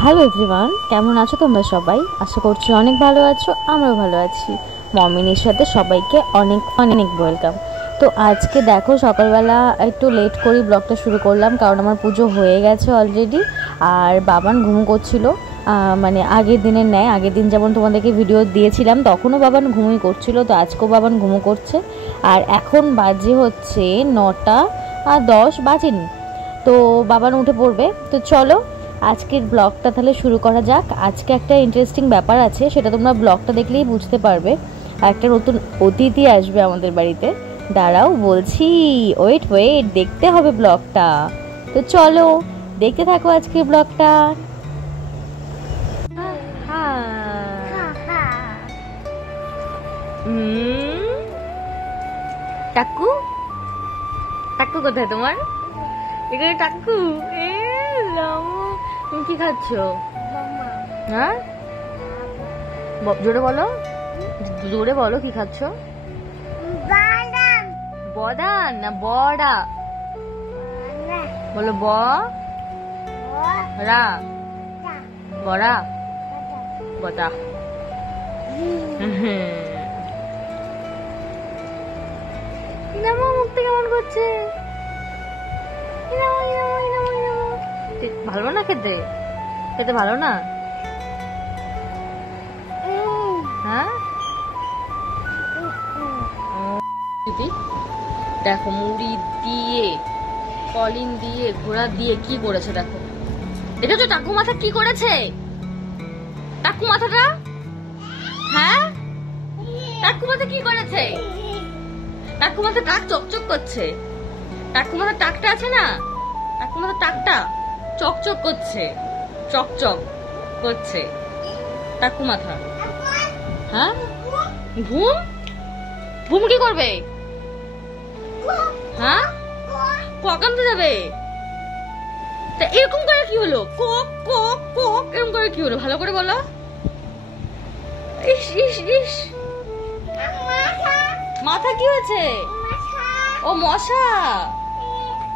Hello everyone, কেমন আছো তোমরা সবাই? আশা করছি অনেক ভালো আছো, আমরাও ভালো আছি। মমিনীর সাথে সবাইকে অনেক অনেক ওয়েলকাম। তো আজকে দেখো সকালবেলা একটু লেট করে ব্লগটা শুরু করলাম, কারণ আমার পুজো হয়ে গেছে অলরেডি। আর বাবান ঘুম করছিল, মানে আগের দিনের ন্যায়। আগের দিন যেমন তোমাদেরকে ভিডিও দিয়েছিলাম তখনও বাবান ঘুমোই করছিল, তো আজকেও বাবান ঘুমো করছে। আর এখন বাজে হচ্ছে 9:10 বাজেনি, তো বাবান উঠে পড়বে। তো চলো আজকের ব্লগটা তাহলে শুরু করা যাক। আজকে একটা ইন্টারেস্টিং ব্যাপার আছে, সেটা তোমরা ব্লগটা দেখলেই বুঝতে পারবে। একটা নতুন অতিথি আসবে আমাদের বাড়িতে। দাঁড়াও বলছি, ওয়েট দেখতে হবে ব্লগটা। তো চলো দেখতে থাকো আজকের ব্লগটা। টাকু টাকু কোথায় তোমার? এখানে টাকু। তুমি কি খাচ্ছ? হ্যাঁ, জোরে বলো, জোরে বলো কি খাচ্ছ? বদান না বড়া? বলো বড়া বড়া বদা। মুখটা কেমন করছে? ভালো না খেতে? খেতে ভালো না? হ্যাঁ, দেখো মুড়ি দিয়ে, কলিন দিয়ে, ঘোড়া দিয়ে কি করেছে দেখো। দেখেছো টাকু মাথা কি করেছে? টাকু মাথাটা, হ্যাঁ টাকু মাথা কি করেছে? টাকু মাথা টাক চকচক করছে। টাকু মাথা টাকটা আছে না, টাকু মাথা টাকটা চকচক করছে, চকচক করছে টাকু মাথা। হ্যাঁ, ঘুম ঘুম কি করবে? হ্যাঁ, কখন যাবে? তা এরকম করে কি হলো? কক কক কক এরকম করে কি হলো? ভালো করে বলো। ইস ইস ইস, মাথা কি হয়েছে? ও মশা।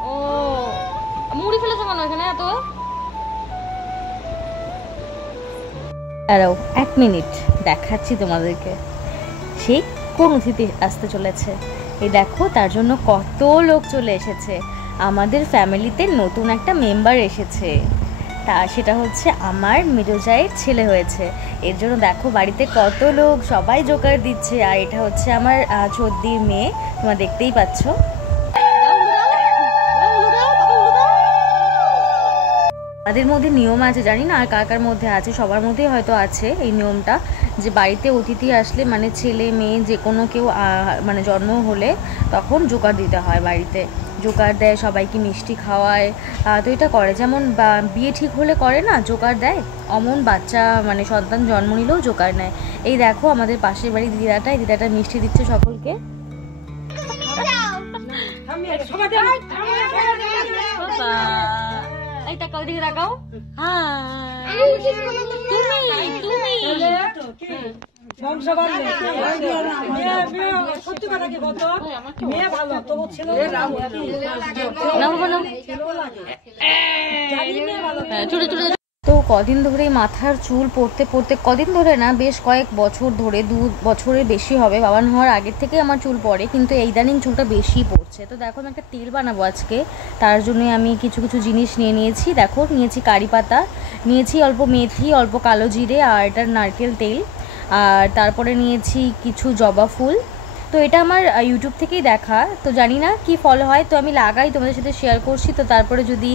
ও মুড়ি ফেলেছো কেন এখানে এত? দাঁড়াও 1 মিনিট, দেখাচ্ছি তোমাদেরকে সেই কোন অতিথি আসতে চলেছে। এই দেখো, তার জন্য কত লোক চলে এসেছে। আমাদের ফ্যামিলিতে নতুন একটা মেম্বার এসেছে, তা সেটা হচ্ছে আমার মেজোজাইয়ের ছেলে হয়েছে। এর জন্য দেখো বাড়িতে কত লোক, সবাই জোগাড় দিচ্ছে। আর এটা হচ্ছে আমার চোদ্দির মেয়ে, তোমরা দেখতেই পাচ্ছ। তাদের মধ্যে নিয়ম আছে, জানি না আর কার কার মধ্যে আছে, সবার মধ্যেই হয়তো আছে এই নিয়মটা, যে বাড়িতে অতিথি আসলে মানে ছেলে মেয়ে যে কোনো কেউ মানে জন্ম হলে তখন জোগাড় দিতে হয়। বাড়িতে জোগাড় দেয়, সবাইকে মিষ্টি খাওয়ায়। তো এটা করে, যেমন বিয়ে ঠিক হলে করে না জোগাড় দেয়, অমন বাচ্চা মানে সন্তান জন্ম নিলেও জোগাড় নেয়। এই দেখো আমাদের পাশের বাড়ির দিদাটা, এই দিদাটা মিষ্টি দিচ্ছে সকলকে। এই তাকাও, দিকে তাকাও। তো কদিন ধরে মাথার চুল পড়তে পড়তে, কদিন ধরে না বেশ কয়েক বছর ধরে, 2 বছরের বেশি হবে, বাবান হওয়ার আগের থেকে আমার চুল পড়ে, কিন্তু এই ইদানিং চুলটা বেশি পড়ছে। তো দেখো আমি একটা তেল বানাবো আজকে, তার জন্য আমি কিছু কিছু জিনিস নিয়ে নিয়েছি। দেখো নিয়েছি কারি পাতা, নিয়েছি অল্প মেথি, অল্প কালো জিরে, আর এটার নারকেল তেল, আর তারপরে নিয়েছি কিছু জবা ফুল। তো এটা আমার ইউটিউব থেকেই দেখা, তো জানি না কি ফল হয়, তো আমি লাগাই, তোমাদের সাথে শেয়ার করছি। তো তারপরে যদি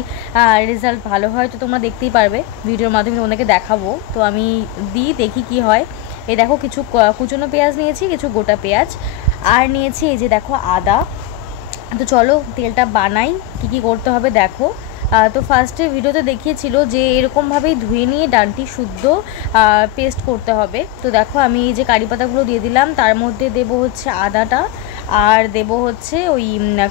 রেজাল্ট ভালো হয় তো তোমরা দেখতেই পারবে, ভিডিওর মাধ্যমে তোমাদেরকে দেখাবো। তো আমি দেখি কি হয়। এই দেখো কিছু কুচনো পেঁয়াজ নিয়েছি, কিছু গোটা পেঁয়াজ, আর নিয়েছি এই যে দেখো আদা। তো চলো তেলটা বানাই, কি করতে হবে দেখো। তো ফার্স্টে ভিডিওতে দেখিয়েছিল যে এরকমভাবেই ধুয়ে নিয়ে ডান্টি শুদ্ধ পেস্ট করতে হবে। তো দেখো আমি এই যে কারি পাতাগুলো দিয়ে দিলাম, তার মধ্যে দেব হচ্ছে আদাটা, আর দেব হচ্ছে ওই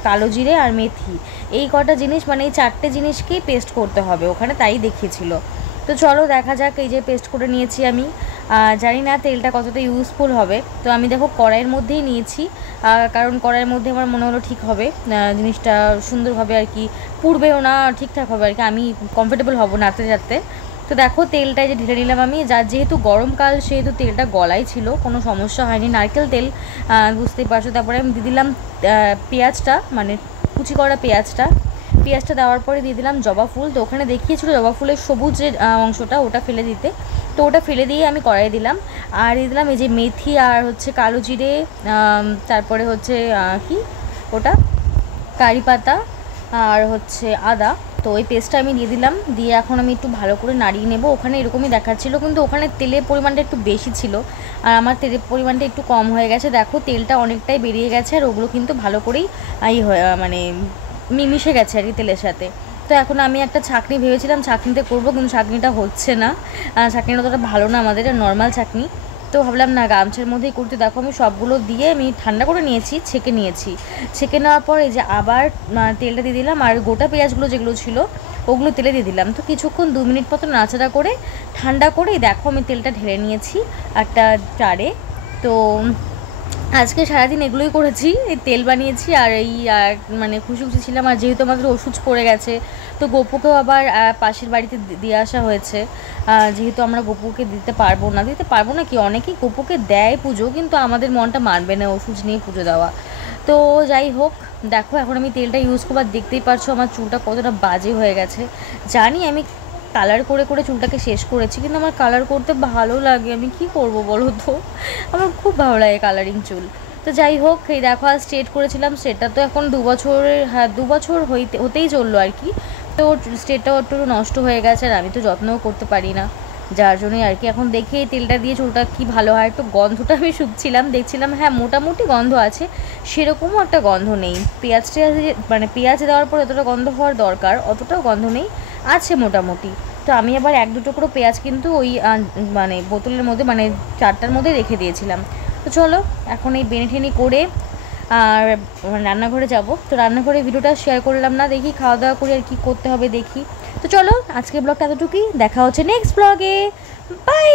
কালো জিরে আর মেথি। এই কটা জিনিস, মানে এই 4টে জিনিসকেই পেস্ট করতে হবে ওখানে, তাই দেখিয়েছিল। তো চলো দেখা যাক। এই যে পেস্ট করে নিয়েছি আমি, জানি না তেলটা কতটা ইউজফুল হবে। তো আমি দেখো কড়াইয়ের মধ্যেই নিয়েছি, কারণ কড়াইয়ের মধ্যে আমার মনে হলো ঠিক হবে জিনিসটা সুন্দরভাবে আর কি, পুড়বেও না, ঠিকঠাক হবে আর কি, আমি কমফোর্টেবল হব নাড়তে যাতে। তো তো দেখো তেলটা যে ঢেলে নিলাম আমি, যার যেহেতু গরমকাল সেহেতু তেলটা গলায় ছিল, কোনো সমস্যা হয়নি, নারকেল তেল বুঝতেই পারছো। তারপরে আমি দিয়ে দিলাম পেঁয়াজটা, মানে কুচি করা পেঁয়াজটা দেওয়ার পরে দিয়ে দিলাম জবা ফুল। তো ওখানে দেখিয়েছিল জবা ফুলের সবুজ যে অংশটা ওটা ফেলে দিতে, তো ওটা ফেলে দিয়ে আমি কড়াই দিলাম। আর দিয়ে দিলাম এই যে মেথি আর হচ্ছে কালো জিরে, তারপরে হচ্ছে কি ওটা কারি পাতা আর হচ্ছে আদা। তো ওই পেস্টটা আমি দিয়ে দিলাম, দিয়ে এখন আমি একটু ভালো করে নাড়িয়ে নেব। ওখানে এরকমই দেখাচ্ছিলো, কিন্তু ওখানে তেলের পরিমাণটা একটু বেশি ছিল আর আমার তেলের পরিমাণটা একটু কম হয়ে গেছে। দেখো তেলটা অনেকটাই বেরিয়ে গেছে আর ওগুলো কিন্তু ভালো করেই মানে মিশে গেছে আর কি তেলের সাথে। তো এখন আমি একটা ছাঁকনি ভেবেছিলাম ছাঁকনিতে করবো, কিন্তু ছাঁকনিটা হচ্ছে না, ছাঁকনিটা অতটা ভালো না আমাদের, নর্মাল ছাঁকনি। তো ভাবলাম না গামছার মধ্যেই করতে। দেখো আমি সবগুলো দিয়ে আমি ঠান্ডা করে নিয়েছি, ছেঁকে নেওয়ার পর এই যে আবার তেলটা দিয়ে দিলাম আর গোটা পেঁয়াজগুলো যেগুলো ছিল ওগুলো তেলে দিয়ে দিলাম। তো কিছুক্ষণ 2 মিনিট মতো নাড়াচাড়া করে ঠান্ডা করেই দেখো আমি তেলটা ঢেলে নিয়েছি একটা জারে। তো আজকে সারাদিন এগুলোই করেছি, এই তেল বানিয়েছি আর এই মানে খুশি ছিলাম। আর যেহেতু আমাদের ওষুধ পড়ে গেছে, তো গপুকেও আবার পাশের বাড়িতে দিয়ে আসা হয়েছে, যেহেতু আমরা গপুকে দিতে পারবো না কি, অনেকেই গপুকে দেয় পুজো, কিন্তু আমাদের মনটা মানবে না ওষুধ নিয়ে পুজো দেওয়া। তো যাই হোক, দেখো এখন আমি তেলটা ইউজ করবার, দেখতেই পারছো আমার চুলটা কতটা বাজে হয়ে গেছে। জানি আমি কালার করে করে চুলটাকে শেষ করেছি, কিন্তু আমার কালার করতে ভালো লাগে, আমি কি করব বলো তো, আমার খুব ভালো লাগে কালারিং চুল। তো যাই হোক, এই দেখো আর স্ট্রেট করেছিলাম, সেটা তো এখন 2 বছরের, হ্যাঁ 2 বছর হতেই চললো আর কি। তো স্ট্রেটটাও একটু নষ্ট হয়ে গেছে আর আমি তো যত্নও করতে পারি না, যার জন্যই আর কি। এখন দেখি এই তেলটা দিয়ে চুলটা কি ভালো হয়। একটু গন্ধটা আমি শুকছিলাম, দেখছিলাম হ্যাঁ মোটামুটি গন্ধ আছে, সেরকমও একটা গন্ধ নেই। মানে পেঁয়াজ দেওয়ার পর যতটা গন্ধ হওয়ার দরকার অতটাও গন্ধ নেই, আছে মোটামুটি। তো আমি আবার 1-2 টুকরো পেঁয়াজ কিন্তু ওই মানে বোতলের মধ্যে, মানে 4টার মধ্যে রেখে দিয়েছিলাম। তো চলো এখন এই বেনেঠেনি করে আর রান্নাঘরে যাব। তো রান্নাঘরে ভিডিওটা শেয়ার করলাম না, দেখি খাওয়া দাওয়া করে আর কি করতে হবে দেখি। তো চলো আজকের ব্লগটা এতটুকুই, দেখা হচ্ছে নেক্সট ব্লগে, বাই।